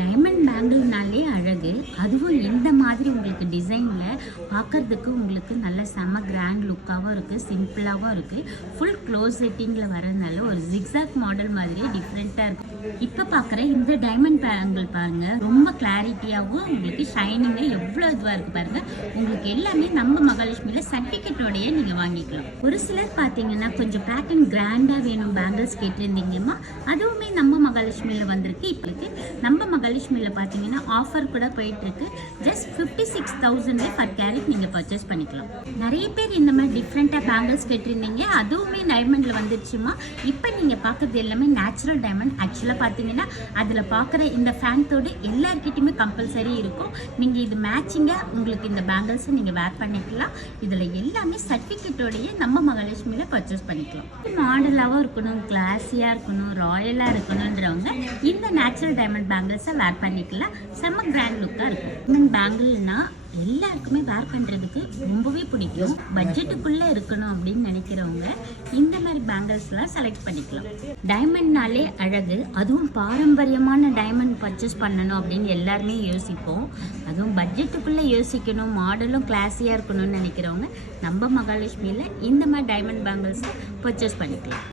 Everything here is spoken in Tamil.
டைமண்ட் பேங்கிள்னாலே அழகு. அதுவும் இந்த மாதிரி உங்களுக்கு டிசைனில் பார்க்குறதுக்கு உங்களுக்கு நல்ல செம்ம கிராண்ட் லுக்காகவும் இருக்குது, சிம்பிளாகவும் இருக்குது. ஃபுல் க்ளோஸ் செட்டிங்கில் வரதுனால ஒரு ஜிக்ஸாக் மாடல் மாதிரியே டிஃப்ரெண்ட்டாக இருக்குது. இப்போ பார்க்குற இந்த டைமண்ட் பேங்கிள் பாருங்கள், ரொம்ப கிளாரிட்டியாகவும் உங்களுக்கு ஷைனிங்காக எவ்வளோ இதுவாக இருக்குது பாருங்கள். உங்களுக்கு எல்லாமே நம்ம மகாலட்சுமியில் சர்டிஃபிகேட்டோடையே நீங்கள் வாங்கிக்கலாம். ஒரு சிலர் பார்த்தீங்கன்னா கொஞ்சம் பேட்டர்ன் கிராண்டாக வேணும் பேங்கிள்ஸ் கேட்டிருந்தீங்கம்மா, அதுவுமே நம்ம மகாலட்சுமியில் வந்திருக்கு. இப்போக்கு நம்ம மகாலட்சுமியில் பார்த்தீங்கன்னா ஆஃபர் கூட போயிட்டுருக்கு. ஜஸ்ட் 56,000 பர் கேரட் நீங்கள் பர்ச்சேஸ் பண்ணிக்கலாம். நிறைய பேர் இந்த மாதிரி டிஃப்ரெண்ட்டாக பேங்கிள்ஸ் கேட்டிருந்தீங்க, அதுவுமே டைமண்டில் வந்துடுச்சுமா. இப்போ நீங்கள் பார்க்குறது எல்லாமே நேச்சுரல் டைமண்ட். ஆக்சுவலாக பார்த்தீங்கன்னா அதில் பார்க்குற இந்த ஃபேன்த்தோடு எல்லாருக்கிட்டையுமே கம்பல்சரி இருக்கும். நீங்கள் இது மேட்சிங்காக உங்களுக்கு இந்த பேங்கிள்ஸை நீங்கள் வேர் பண்ணிக்கலாம். இதில் எல்லாமே சர்டிஃபிகேட்டோடையே நம்ம மகாலட்சுமியில் பர்ச்சேஸ் பண்ணிக்கலாம். மாடலாகவும் இருக்கணும், கிளாஸியாக இருக்கணும், ராயலாக இருக்கணுன்றவங்க இந்த நேச்சுரல் டைமண்ட் பேங்கிள்ஸை வேர் பண்ணிக்கலாம். செம்ம கிராண்ட் லுக்காக இருக்கும். டைமண்ட் பேங்கிள்னா எல்லாருக்குமே வேர் பண்ணுறதுக்கு ரொம்பவே பிடிக்கும். பட்ஜெட்டுக்குள்ளே இருக்கணும் அப்படின்னு நினைக்கிறவங்க இந்த மாதிரி பேங்கிள்ஸ்லாம் செலக்ட் பண்ணிக்கலாம். டைமண்ட்னாலே அழகு, அதுவும் பாரம்பரியமான டைமண்ட் பர்ச்சேஸ் பண்ணணும் அப்படின்னு எல்லாருமே யோசிப்போம். அதுவும் பட்ஜெட்டுக்குள்ளே யோசிக்கணும், மாடலும் கிளாஸியாக இருக்கணும்னு நினைக்கிறவங்க நம்ம மகாலட்சுமியில் இந்த மாதிரி டைமண்ட் பேங்கிள்ஸை பர்ச்சேஸ் பண்ணிக்கலாம்.